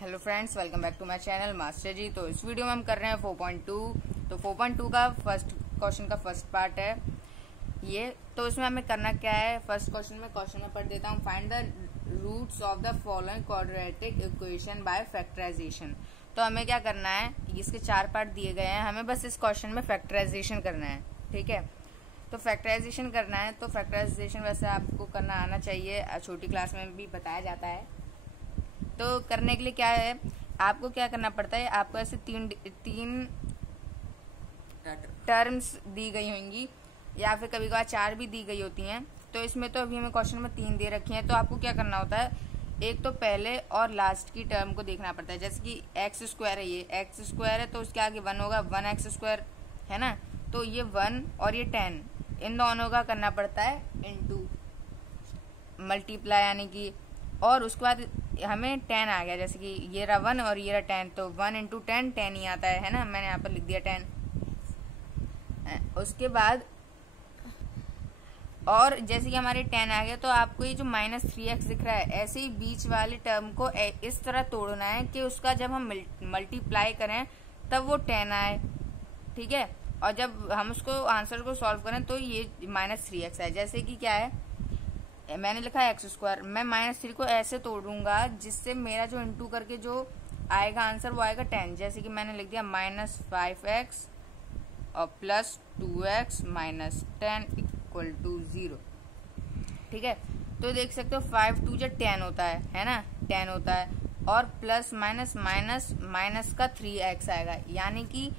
Hello friends, welcome back to my channel master ji. तो इस video में हम कर रहे हैं 4.2। तो 4.2 का फर्स्ट क्वेश्चन का फर्स्ट पार्ट है ये। तो इसमें हमें करना क्या है, फर्स्ट क्वेश्चन में पढ़ देता हूँ। Find the roots of the following quadratic equation by factorisation. तो हमें क्या करना है, इसके 4 पार्ट दिए गए हैं, हमें बस इस क्वेश्चन में फैक्टराइजेशन करना है। ठीक है, तो फैक्टराइजेशन करना है। तो फैक्टराइजेशन वैसे आपको करना आना चाहिए, छोटी क्लास में भी बताया जाता है। तो करने के लिए क्या है, आपको क्या करना पड़ता है, आपको ऐसे तीन टर्म्स दी गई होंगी या फिर कभी कभार 4 भी दी गई होती हैं। तो इसमें तो अभी हमें क्वेश्चन में 3 दे रखी हैं। तो आपको क्या करना होता है, एक तो पहले और लास्ट की टर्म को देखना पड़ता है। जैसे कि एक्स स्क्वायर है, ये एक्स स्क्वायर है तो उसके आगे 1 होगा, 1x स्क्वायर है ना। तो ये 1 और ये 10, इन दोनों का करना पड़ता है इनटू मल्टीप्लाई, यानी कि और उसके बाद हमें 10 आ गया। जैसे कि ये रहा 1 और ये रहा 10, तो 1 इंटू 10 10 ही आता है ना। मैंने यहाँ पर लिख दिया 10। उसके बाद और जैसे कि हमारे 10 आ गया, तो आपको ये जो -3x दिख रहा है, ऐसे ही बीच वाली टर्म को इस तरह तोड़ना है कि उसका जब हम मल्टीप्लाई करें तब वो 10 आए। ठीक है, और जब हम उसको आंसर को सॉल्व करें तो ये -3x आए। जैसे कि क्या है, मैंने लिखा है एक्स स्क्वायर, मैं -3 को ऐसे तोड़ूंगा जिससे मेरा जो इंटू करके जो आएगा आंसर वो आएगा 10। जैसे कि मैंने लिख दिया -5x और +2x -10 इक्वल टू 0। ठीक है, तो देख सकते हो 5 2 जब 10 होता है ना, 10 होता है, और प्लस माइनस माइनस माइनस का 3x आएगा। यानी कि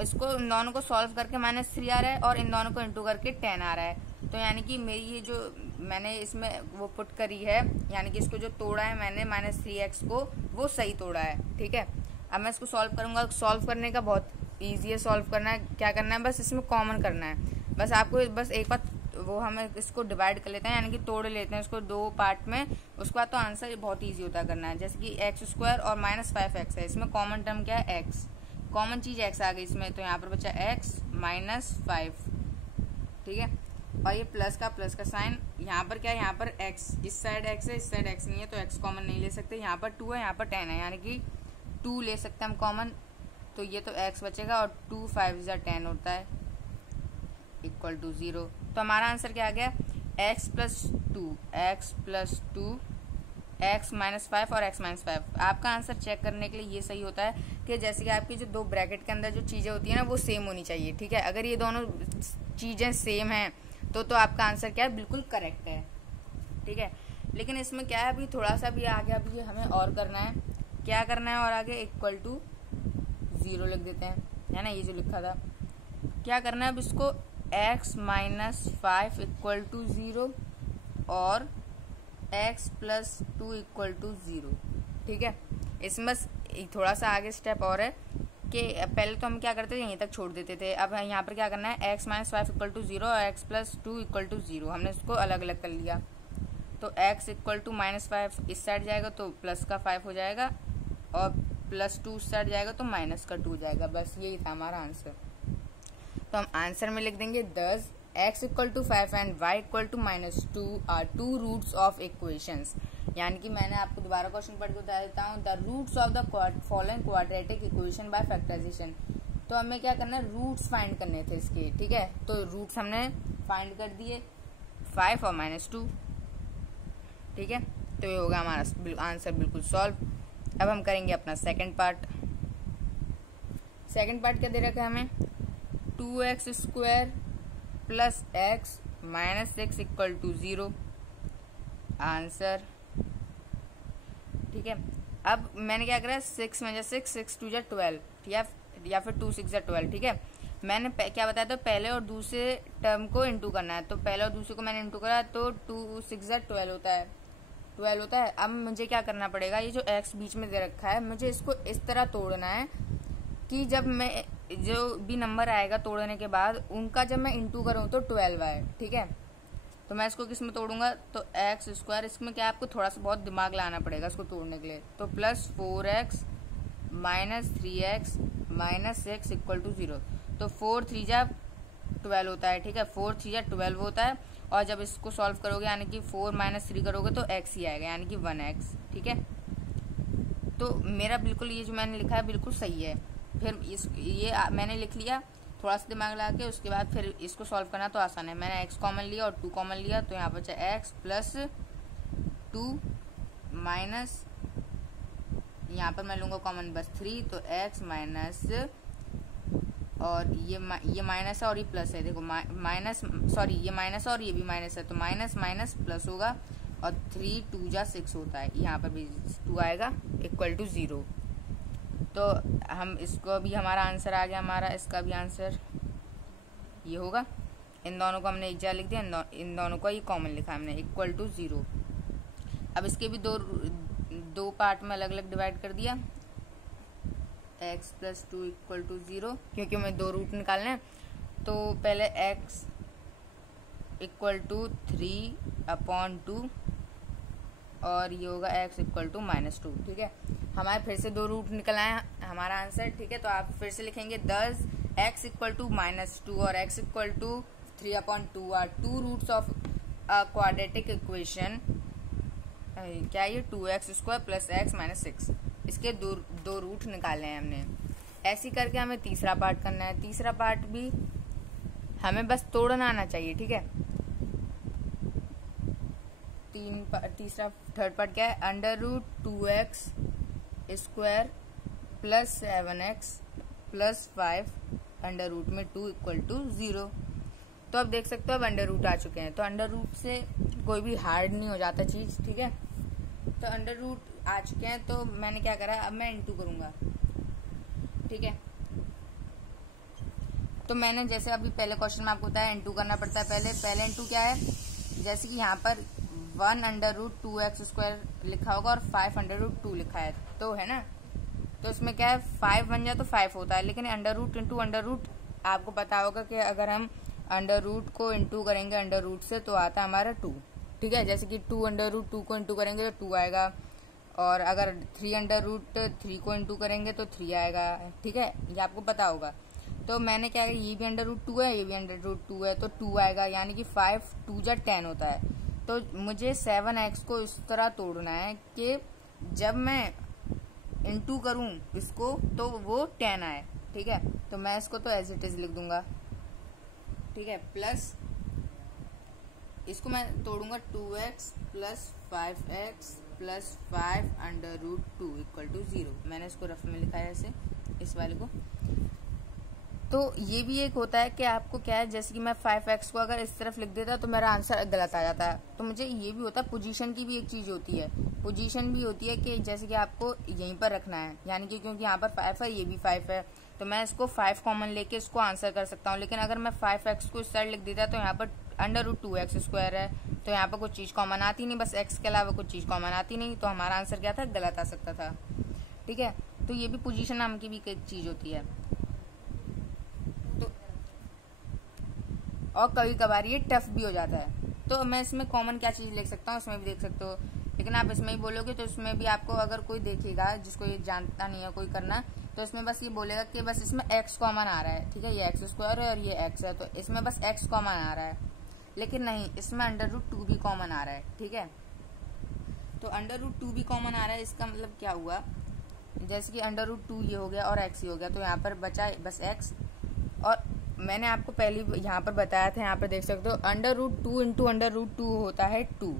इसको इन दोनों को सॉल्व करके -3 आ रहा है और इन दोनों को इंटू करके 10 आ रहा है। तो यानी कि मेरी ये जो मैंने इसमें वो पुट करी है, यानी कि इसको जो तोड़ा है मैंने -3x को, वो सही तोड़ा है। ठीक है, अब मैं इसको सॉल्व करूंगा। सॉल्व करने का बहुत ईजी है, सॉल्व करना है, क्या करना है, बस इसमें कॉमन करना है। बस आपको बस एक बार वो हमें इसको डिवाइड कर लेते हैं, यानी कि तोड़ लेते हैं इसको 2 पार्ट में। उसके बाद तो आंसर बहुत ईजी होता है करना है। जैसे कि एक्स स्क्वायर और -5x है, इसमें कॉमन टर्म क्या है, एक्स, कॉमन चीज एक्स आ गई इसमें, तो यहाँ पर बचा x -5। ठीक है, और ये प्लस का साइन, यहाँ पर क्या है, यहाँ पर x, इस साइड x है, इस साइड x नहीं है, तो x कॉमन नहीं ले सकते। यहाँ पर 2 है, यहाँ पर 10 है, यानी कि 2 ले सकते हैं हम कॉमन, तो ये तो x बचेगा, और 2 5 10 होता है इक्वल टू 0। तो हमारा आंसर क्या आ गया, x + 2 x -5 और x -5। आपका आंसर चेक करने के लिए ये सही होता है कि जैसे कि आपकी जो 2 ब्रैकेट के अंदर जो चीजें होती है ना, वो सेम होनी चाहिए। ठीक है, अगर ये दोनों चीजें सेम हैं तो आपका आंसर क्या है, बिल्कुल करेक्ट है। ठीक है, लेकिन इसमें क्या है, अभी थोड़ा सा भी आगे अभी हमें और करना है। क्या करना है, और आगे इक्वल टू 0 लिख देते हैं, है ना, ये जो लिखा था। क्या करना है, अब इसको x -5 इक्वल टू 0 और x + 2 इक्वल टू 0। ठीक है, इसमें बस थोड़ा सा आगे स्टेप और है कि पहले तो हम क्या करते थे, यहीं तक छोड़ देते थे। अब यहाँ पर क्या करना है, x -5 इक्वल टू 0 और x + 2 इक्वल टू 0, हमने इसको अलग अलग कर लिया। तो x इक्वल टू -5 इस साइड जाएगा तो प्लस का 5 हो जाएगा, और +2 इस साइड जाएगा तो -2 हो जाएगा। बस यही था हमारा आंसर। तो हम आंसर में लिख देंगे, thus x equal to 5 and y equal to -2 are 2 roots of equations. यानी कि मैंने आपको दोबारा क्वेश्चन पढ़ के बता देता हूँ, the roots of the following quadratic equation by factorisation. तो हमें क्या करना है, रूट्स फाइंड करने थे इसके। ठीक है, तो रूट्स हमने फाइंड कर दिए, 5 और -2। ठीक है, तो ये होगा हमारा आंसर बिल्कुल सॉल्व। अब हम करेंगे अपना सेकंड पार्ट। सेकंड पार्ट क्या दे रखा है हमें, 2x square + x -6 equal to 0 answer. ठीक है, अब मैंने क्या करा, 6 में 6 2 12 या फिर 2 6 12। ठीक है, मैंने क्या बताया था, पहले और दूसरे टर्म को इंटू करना है। तो पहले और दूसरे को मैंने इंटू करा, तो 2 6 12 होता है, 12 होता है। अब मुझे क्या करना पड़ेगा, ये जो x बीच में दे रखा है, मुझे इसको इस तरह तोड़ना है कि जब मैं जो भी नंबर आएगा तोड़ने के बाद उनका जब मैं इंटू करूँ तो 12 आए। ठीक है, तो मैं इसको किस में तोड़ूंगा, तो एक्स स्क्वायर, इसमें क्या आपको थोड़ा सा बहुत दिमाग लाना पड़ेगा इसको तोड़ने के लिए। तो +4x -3x -6 इक्वल टू 0। तो 4 3 जा 12 होता है। ठीक है, 4 3 जा 12 होता है, और जब इसको सॉल्व करोगे यानी कि 4 - 3 करोगे तो x ही आएगा, यानी कि 1x। ठीक है, तो मेरा बिल्कुल ये जो मैंने लिखा है बिल्कुल सही है। फिर ये मैंने लिख लिया, थोड़ा सा दिमाग लगा के, उसके बाद फिर इसको सॉल्व करना तो आसान है। मैंने x कॉमन लिया और 2 कॉमन लिया, तो यहाँ बचा x प्लस 2 माइनस, यहाँ पर मैं लूँगा कॉमन बस 3, तो x माइनस, और ये माइनस है और ये प्लस है। देखो माइनस, सॉरी ये माइनस है और ये भी माइनस है, तो माइनस माइनस प्लस होगा, और 3 2 जा 6 होता है, यहाँ पर भी 2 आएगा, इक्वल टू 0। तो हम इसको भी, हमारा आंसर आ गया, हमारा इसका भी आंसर ये होगा। इन दोनों को हमने एक जगह लिख दिया, इन दोनों को ये कॉमन लिखा हमने, इक्वल टू 0। अब इसके भी दो पार्ट में अलग अलग डिवाइड कर दिया, x प्लस 2 इक्वल टू 0, क्योंकि हमें 2 रूट निकालने हैं। तो पहले x इक्वल टू 3/2 और ये होगा x इक्वल टू -2। ठीक है, हमारे फिर से 2 रूट निकल आए हमारा आंसर। ठीक है, तो आप फिर से लिखेंगे 10 x इक्वल टू -2 और x equal to 3/2 are 2 roots of a quadratic equation. क्या ये 2x² प्लस x माइनस 6, इसके दो रूट निकाले हैं हमने। ऐसे करके हमें तीसरा पार्ट करना है। तीसरा पार्ट भी हमें बस तोड़ना आना चाहिए। ठीक है, तीसरा थर्ड पार्ट क्या है, √2x² plus 7x plus 5 under root में 2 इक्वल टू 0। तो अब देख सकते हो अब अंडर रूट आ चुके हैं, तो अंडर रूट से कोई भी हार्ड नहीं हो जाता चीज। ठीक है, तो अंडर रूट आ चुके हैं, तो मैंने क्या करा, अब मैं इनटू करूंगा। ठीक है, तो मैंने जैसे अभी पहले क्वेश्चन में आपको बताया इनटू करना पड़ता है। पहले इनटू क्या है, जैसे कि यहाँ पर 1√2x² लिखा होगा और 5√2 लिखा है, तो है ना, तो इसमें क्या है 5 बन जाए तो 5 होता है, लेकिन under root into under root आपको पता होगा कि अगर हम अंडर रूट को इंटू करेंगे अंडर रूट से तो आता है हमारा 2। ठीक है, जैसे कि 2√2 को इंटू करेंगे तो 2 आएगा, और अगर 3√3 को इंटू करेंगे तो 3 आएगा। ठीक है, ये आपको पता होगा। तो मैंने क्या है, ये भी √2 है, ये भी √2 है, तो 2 आएगा, यानी कि 5 2 जा 10 होता है। तो मुझे 7x को इस तरह तोड़ना है कि जब मैं इंटू करूं इसको तो वो 10 आए। ठीक है, तो मैं इसको तो एज इट इज लिख दूंगा। ठीक है, प्लस इसको मैं तोड़ूंगा 2x plus 5x plus 5√2 equal to 0। मैंने इसको रफ में लिखा है ऐसे, इस वाले को। तो ये भी एक होता है कि आपको क्या है, जैसे कि मैं 5x को अगर इस तरफ लिख देता तो मेरा आंसर गलत आ जाता है। तो मुझे ये भी होता है, पोजीशन की भी एक चीज होती है। पोजीशन भी होती है कि जैसे कि आपको यहीं पर रखना है, यानी कि क्योंकि यहाँ पर 5 है, ये भी 5 है, तो मैं इसको 5 कॉमन लेके इसको आंसर कर सकता हूँ। लेकिन अगर मैं 5x को इस साइड लिख देता तो यहाँ पर √2x² है, तो यहाँ पर कुछ चीज कॉमन आती नहीं, बस x के अलावा कुछ चीज कॉमन आती नहीं, तो हमारा आंसर क्या था, गलत आ सकता था। ठीक है, तो ये भी पोजीशन नाम की भी एक चीज होती है। तो और कभी कभार ये टफ भी हो जाता है। तो मैं इसमें कॉमन क्या चीज लिख सकता हूँ, इसमें भी देख सकते हो, लेकिन आप इसमें ही बोलोगे तो इसमें भी आपको, अगर कोई देखेगा जिसको ये जानता नहीं है कोई करना, तो इसमें बस ये बोलेगा कि बस इसमें x कॉमन आ रहा है। ठीक है, ये x² है और ये x है, तो इसमें बस x कॉमन आ रहा है, लेकिन नहीं, इसमें √2 भी कॉमन आ रहा है। ठीक है, तो √2 भी कॉमन आ रहा है, इसका मतलब क्या हुआ, जैसे कि √2 ये हो गया और x ये हो गया, तो यहाँ पर बचा बस x। और मैंने आपको पहले यहाँ पर बताया था, यहाँ पर देख सकते हो √2 इंटू √2 होता है 2।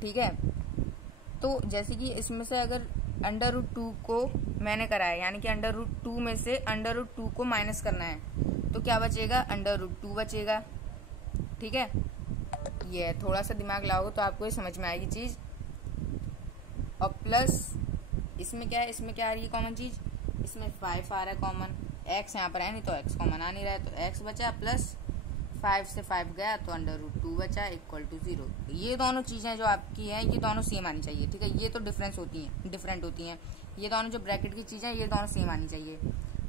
ठीक है, तो जैसे कि इसमें से अगर √2 को मैंने कराया, यानी कि √2 में से √2 को माइनस करना है, तो क्या बचेगा, √2 बचेगा। ठीक है, ये थोड़ा सा दिमाग लगाओगे तो आपको ये समझ में आएगी चीज। और प्लस इसमें क्या है, इसमें क्या आ रही है कॉमन चीज, इसमें 5 आ रहा है कॉमन, x यहाँ पर है नहीं तो x कॉमन आ नहीं रहा है, तो x बचा, प्लस 5 से 5 गया तो √2 बचा इक्वल टू 0। ये दोनों चीजें जो आपकी हैं ये दोनों सेम आनी चाहिए। ठीक है, ये तो डिफरेंट होती हैं, ये दोनों जो ब्रैकेट की चीजें ये दोनों सेम आनी चाहिए।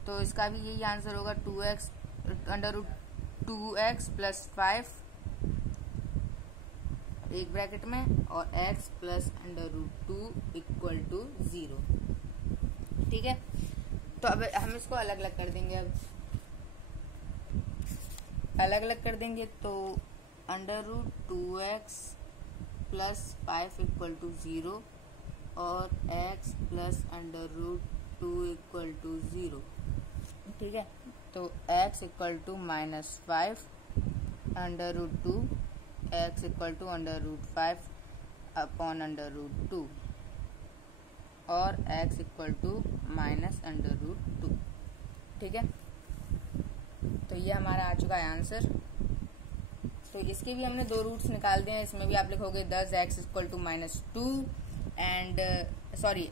तो इसका भी यही आंसर होगा, 2x प्लस 5 एक ब्रैकेट में और x प्लस √2 इक्वल टू 0। ठीक है, तो अब हम इसको अलग अलग कर देंगे। अब अलग अलग कर देंगे तो √2x प्लस 5 इक्वल टू 0 और x plus under root 2 equal to 0। ठीक है, तो x equal to -5 under root 2, x equal to under root 5 upon under root 2 और x equal to minus under root 2। ठीक है, तो ये हमारा आ चुका है आंसर। तो इसके भी हमने 2 रूट्स निकाल दिए हैं। इसमें भी आप लिखोगे 10x equal to -2 and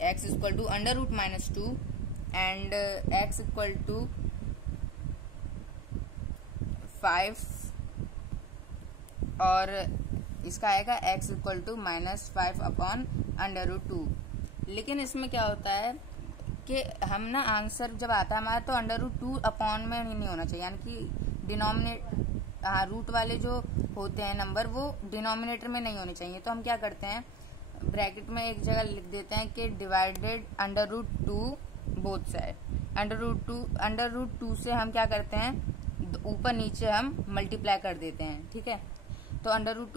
x equal to under root -2 and x equal to 5 और इसका आएगा x equal to -5 upon under root 2। लेकिन इसमें क्या होता है कि हम ना आंसर जब आता है हमारा तो अंडर रूट 2 अपॉन में नहीं होना चाहिए, यानी कि रूट वाले जो होते हैं नंबर वो डिनोमिनेटर में नहीं होने चाहिए। तो हम क्या करते हैं, ब्रैकेट में एक जगह लिख देते हैं कि divided under root 2 both side. Under root 2 से हम क्या करते हैं, ऊपर नीचे हम मल्टीप्लाई कर देते हैं। ठीक है, तो अंडर रूट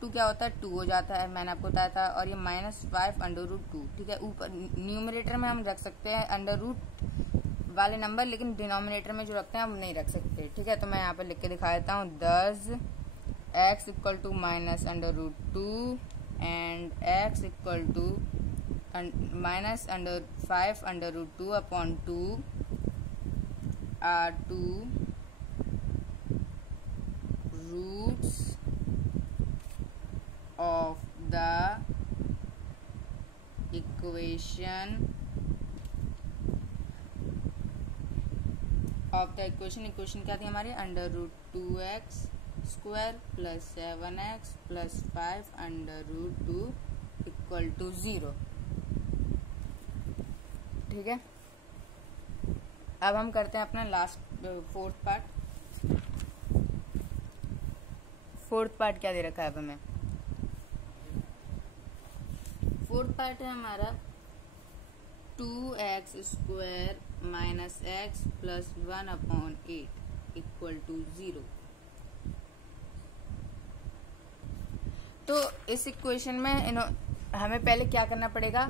2 क्या होता है, 2 हो जाता है, मैंने आपको बताया था। और ये -5 अंडर रूट 2। ठीक है, ऊपर न्यूमरेटर में हम रख सकते हैं अंडर रूट वाले नंबर, लेकिन डिनोमिनेटर में जो रखते हैं हम नहीं रख सकते। ठीक है, तो मैं यहाँ पर लिख के दिखा देता हूँ 10x equal to minus under root 2 and x equal to -5 under root 2 upon 2 are 2 roots of the equation क्या थी हमारी, अंडर रूट 2x square plus 7x plus 5 under root 2 equal to 0। ठीक है, अब हम करते हैं अपना लास्ट फोर्थ पार्ट। क्या दे रखा है अब हमें, फोर्थ पार्ट है हमारा 2x square minus x plus 1 upon 8 equal to 0। तो इस इक्वेशन में हमें पहले क्या करना पड़ेगा,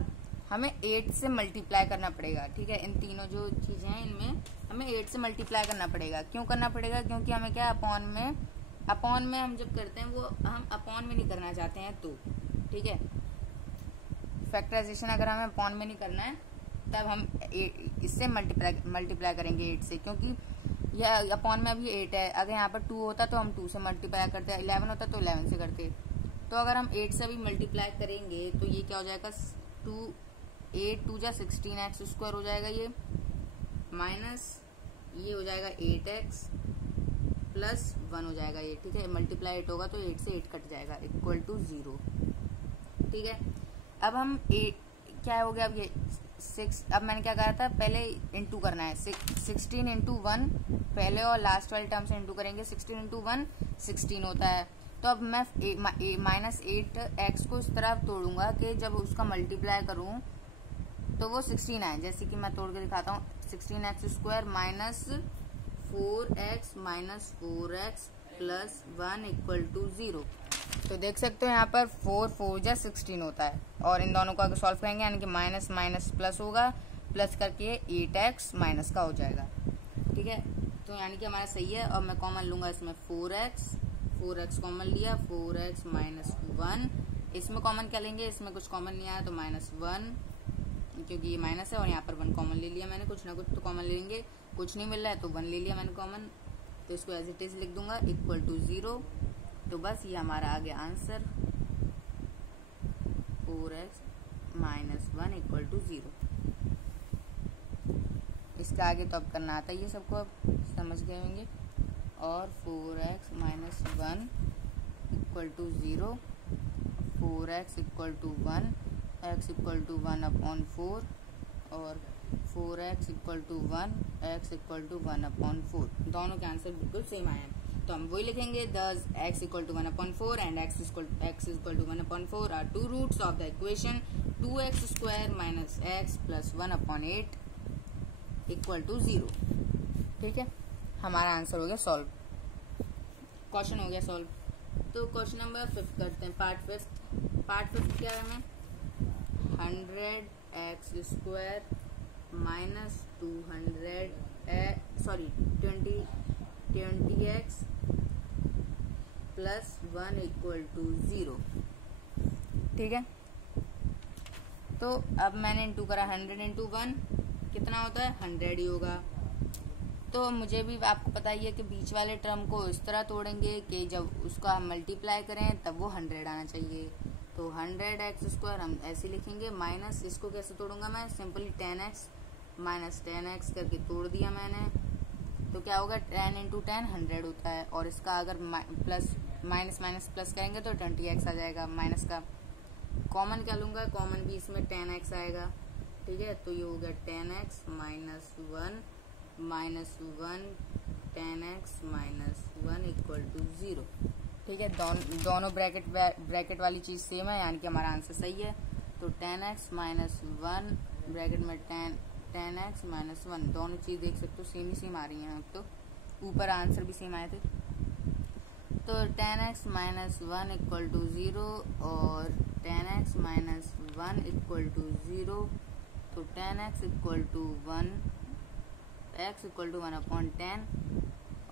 हमें 8 से मल्टीप्लाई करना पड़ेगा। ठीक है, इन तीनों जो चीजें हैं इनमें हमें 8 से मल्टीप्लाई करना पड़ेगा। क्यों करना पड़ेगा, क्योंकि हमें क्या अपॉन में हम जब करते हैं वो हम अपॉन में नहीं करना चाहते हैं। तो ठीक है, फैक्टराइजेशन अगर हमें अपॉन में नहीं करना है तब हम इससे मल्टीप्लाई करेंगे 8 से, क्योंकि यह अपॉन में अभी 8 है। अगर यहाँ पर 2 होता तो हम 2 से मल्टीप्लाई करते, 11 होता तो 11 से करते। तो अगर हम 8 से भी मल्टीप्लाई करेंगे तो ये क्या हो जाएगा, 8 2 जा 16x स्क्वायर हो जाएगा, ये माइनस ये हो जाएगा 8x प्लस 1 हो जाएगा ये। ठीक है, मल्टीप्लाई 8 होगा तो 8 से 8 कट जाएगा इक्वल टू 0। ठीक है, अब हम क्या हो गया, अब ये 6, अब मैंने क्या कहा था, पहले इंटू करना है 16 इंटू 1, पहले और लास्ट वाले टर्म से इंटू करेंगे। 16 इंटू 1 16 होता है। तो अब मैं -8x को इस तरह तोड़ूंगा कि जब उसका मल्टीप्लाई करूं तो वो 16 आए। जैसे कि मैं तोड़ के दिखाता हूँ, 16x square minus 4x minus 4x plus 1 equal to 0। तो देख सकते हो यहाँ पर 4 4 जा 16 होता है, और इन दोनों को अगर सॉल्व करेंगे यानी कि माइनस माइनस प्लस होगा, प्लस करके 8x माइनस का हो जाएगा। ठीक है, तो यानी कि हमारा सही है। और मैं कॉमन लूंगा इसमें 4x कॉमन लिया, 4x माइनस 1। इसमें कॉमन क्या लेंगे, इसमें कुछ कॉमन नहीं आया तो -1, क्योंकि ये माइनस है, और यहाँ पर 1 कॉमन ले लिया मैंने। कुछ ना कुछ तो कॉमन लेंगे, कुछ नहीं मिल रहा है तो 1 ले लिया मैंने कॉमन, तो इसको एज इट इज लिख दूंगा इक्वल टू 0। तो बस ये हमारा आ गया answer, 4x minus 1 equal to 0। इसका आगे तो अब करना आता है, ये सबको अब समझ गए होंगे। और 4x minus 1 equal to 0, 4x equal to 1, x equal to 1 upon 4, और 4x equal to 1, x equal to 1 upon 4। दोनों के आंसर बिल्कुल सेम आए हैं, तो हम वही लिखेंगे, thus x equal to 1 upon 4 and x equal to 1 upon 4 are 2 roots of the equation 2x square minus x plus 1 upon 8 equal to 0। ठीक है, हमारा आंसर हो गया सॉल्व, क्वेश्चन हो गया सॉल्व। तो क्वेश्चन नंबर 5 करते हैं, पार्ट फिफ्थ क्या है, हमें 100 x square minus 20 x plus 1 equal to 0। ठीक है, तो अब मैंने इंटू करा 100 इंटू 1 कितना होता है 100 ही होगा। तो मुझे भी आपको पता ही है कि बीच वाले टर्म को इस तरह तोड़ेंगे कि जब उसका हम मल्टीप्लाई करें तब वो 100 आना चाहिए। तो 100 एक्स स्क्वायर हम ऐसे लिखेंगे, माइनस इसको कैसे तोड़ूंगा मैं, सिंपली 10x माइनस 10x करके तोड़ दिया मैंने। तो क्या होगा 10 इंटू 10 100 होता है, और इसका अगर प्लस माइनस माइनस प्लस करेंगे तो 20x आ जाएगा। माइनस का कॉमन क्या लूंगा, कॉमन भी इसमें 10x आएगा। ठीक है, तो ये हो गया 10x minus 1 10x minus 1 equal to 0। ठीक है, दोनों ब्रैकेट वाली चीज सेम है, यानी कि हमारा आंसर सही है। तो 10x माइनस 1 ब्रैकेट में 10x माइनस 1, दोनों चीज देख सकते हो सेम ही सेम आ रही हैं। अब तो ऊपर आंसर भी सेम आए थे। तो 10x माइनस 1 इक्वल टू 0 और 10x माइनस 1 इक्वल टू 0। तो 10x equal to 1, x equal to 1/10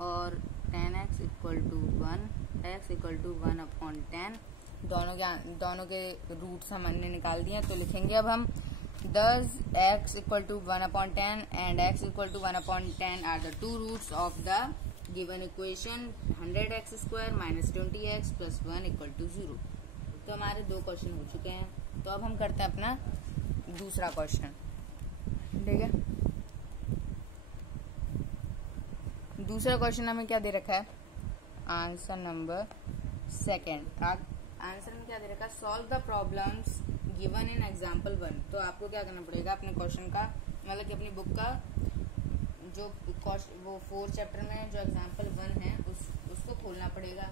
और 10x equal to 1, x equal to 1/10। दोनों के रूट्स हमने निकाल दिए। तो लिखेंगे अब हम thus x equal to 1/10 and x equal to 1/10 are the two roots of the given equation 100x square minus 20x plus 1 equal to 0। तो हमारे 2 क्वेश्चन हो चुके हैं। तो अब हम करते हैं अपना दूसरा क्वेश्चन। ठीक है, दूसरा क्वेश्चन हमें क्या दे रखा है, आंसर नंबर 2। आंसर में क्या दे रखा है, solve the problems given in example 1। तो आपको क्या करना पड़ेगा, अपने क्वेश्चन का मतलब कि अपनी बुक का जो वो 4 चैप्टर में जो एग्जाम्पल 1 है उसको खोलना पड़ेगा।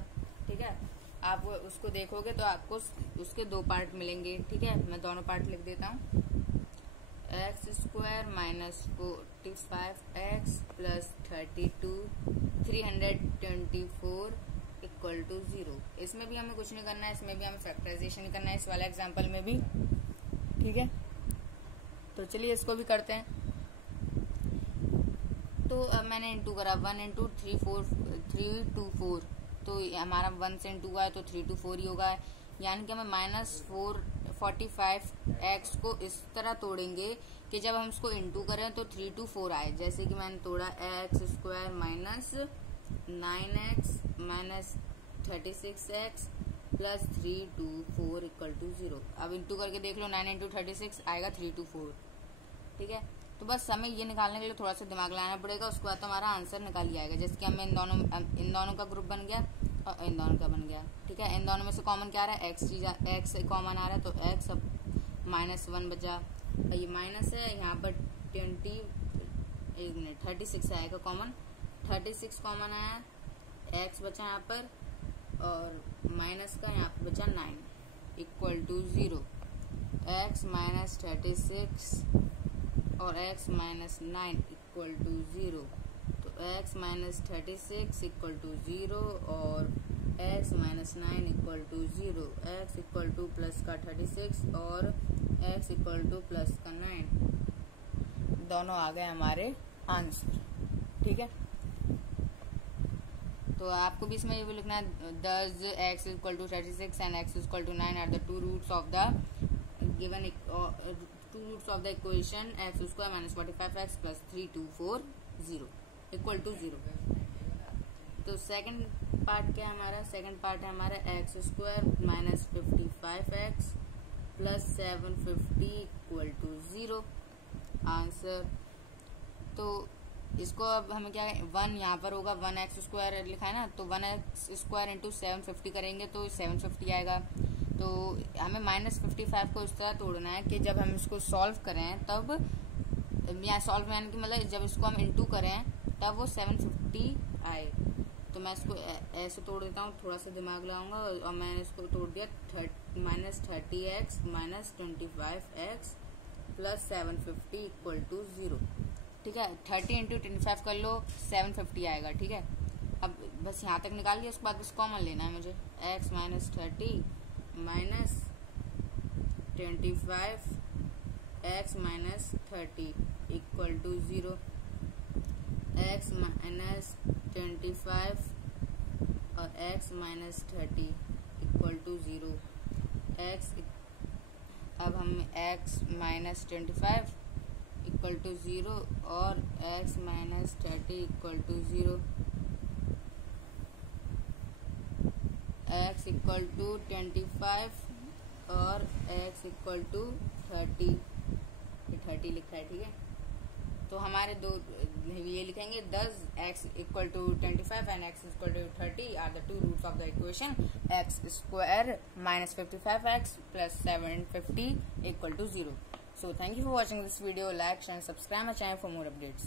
ठीक है, आप उसको देखोगे तो आपको उसके 2 पार्ट मिलेंगे। ठीक है, मैं दोनों पार्ट लिख देता हूँ। X square minus 45x plus 324 equal to 0। इसमें भी हमें कुछ नहीं करना है, इसमें भी हमें फैक्टराइजेशन करना है, इस वाले एग्जाम्पल में भी। ठीक है, तो चलिए इसको भी करते हैं। तो अब मैंने इंटू करा 1 इंटू 324, तो हमारा 1 से इंटू हुआ है तो 324 ही होगा। यानी कि हमें माइनस 45x को इस तरह तोड़ेंगे कि जब हम इसको इंटू करें तो 324 आए। जैसे कि मैंने तोड़ा x square minus 9x minus 36x plus 324 equal to 0। अब इंटू करके देख लो, 9 इंटू 36 आएगा 324। ठीक है, तो बस हमें ये निकालने के लिए थोड़ा सा दिमाग लगाना पड़ेगा, उसके बाद तो हमारा आंसर निकाल ही आएगा। जैसे कि हमें इन दोनों का ग्रुप बन गया और इन दोनों का बन गया। ठीक है, इन दोनों में से कॉमन क्या आ रहा है, एक्स कॉमन आ रहा है, तो एक्स अब -1 बचा। ये माइनस है, यहाँ पर 36 आएगा कॉमन, 36 कॉमन आया, एक्स बचा यहाँ पर और माइनस का यहाँ पर बचा 9 इक्वल टू 0। एक्स माइनस 36 और x माइनस 9 इक्वल टू 0। तो x माइनस 36 इक्वल टू 0 और x minus 9 equal to 0। x equal to plus का 36 और x इक्वल टू प्लस का 9, दोनों आ गए हमारे आंसर। ठीक है, तो आपको भी इसमें ये भी लिखना है, does x equal to 36 and x equal to 9 are the two roots of the given two roots of the equation x square minus 45x plus 324 equal to 0। तो सेकंड पार्ट क्या है हमारा, सेकंड पार्ट है हमारा x square minus 55x plus 750 equal to 0 answer. तो इसको अब हमें क्या है, 1 यहाँ पर होगा, 1x स्क्वायर लिखा है ना, तो 1x स्क्वायर इंटू 750 करेंगे तो 750 आएगा। तो हमें -55 को इस तरह तोड़ना है कि जब हम इसको सॉल्व करें तब, या सॉल्व यानी कि मतलब जब इसको हम इंटू करें तब वो 750 आए। तो मैं इसको ऐसे तोड़ देता हूँ, थोड़ा सा दिमाग लगाऊंगा, और मैंने इसको तोड़ दिया -30x minus 25x plus 750 equal to 0। ठीक है, 30 इंटू 25 कर लो, 750 आएगा। ठीक है, अब बस यहाँ तक निकाल लिया, उसके बाद बस कॉमन लेना है मुझे, x minus 30 minus 25 x minus 30 equal to 0, x minus 25 और x माइनस 30 इक्वल टू 0, अब हम x माइनस 25 इक्वल टू 0 और x minus 30 equal to 0, x equal to 25 और x इक्वल टू 30 लिखा है, ठीक है। तो हमारे दो ये लिखेंगे 10 x equal to 25 and x equal to 30 are the two roots of the equation x square minus 55x plus 750 equal to 0. So thank you for watching this video. Like, share and subscribe my channel for more updates.